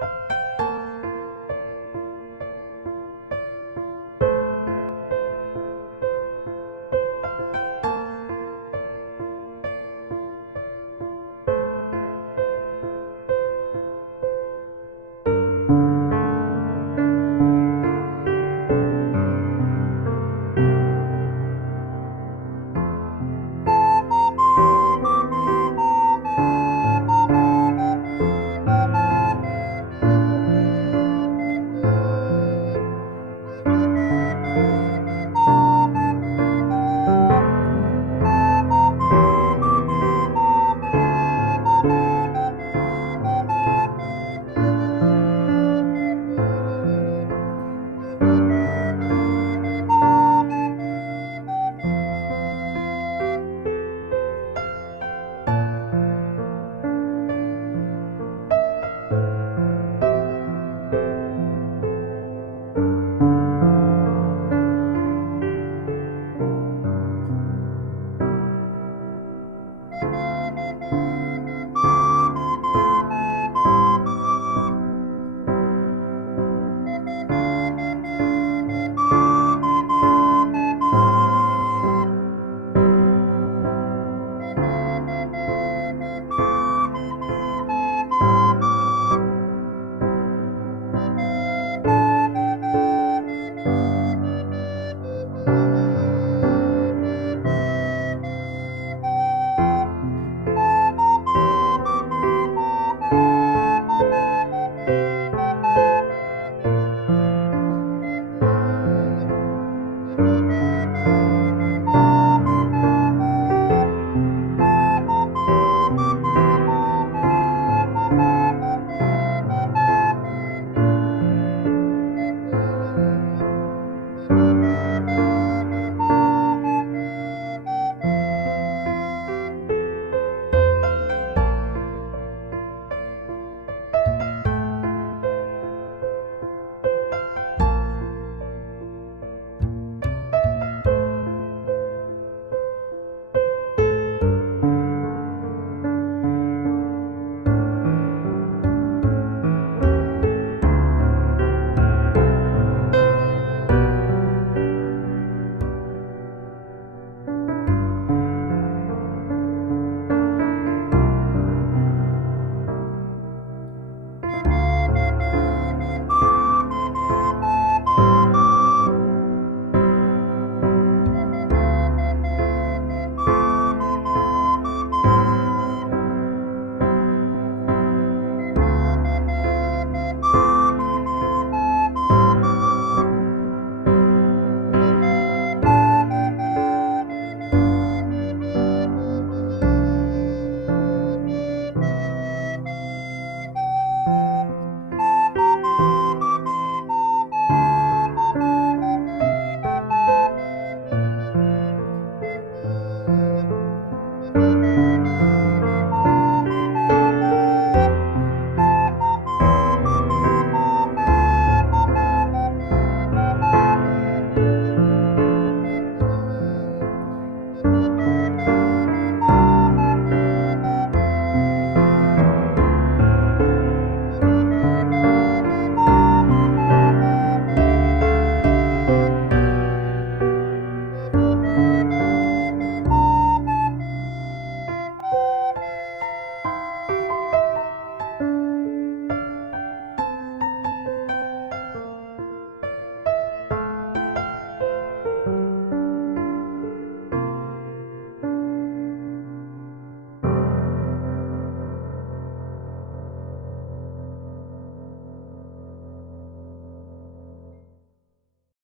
Thank you.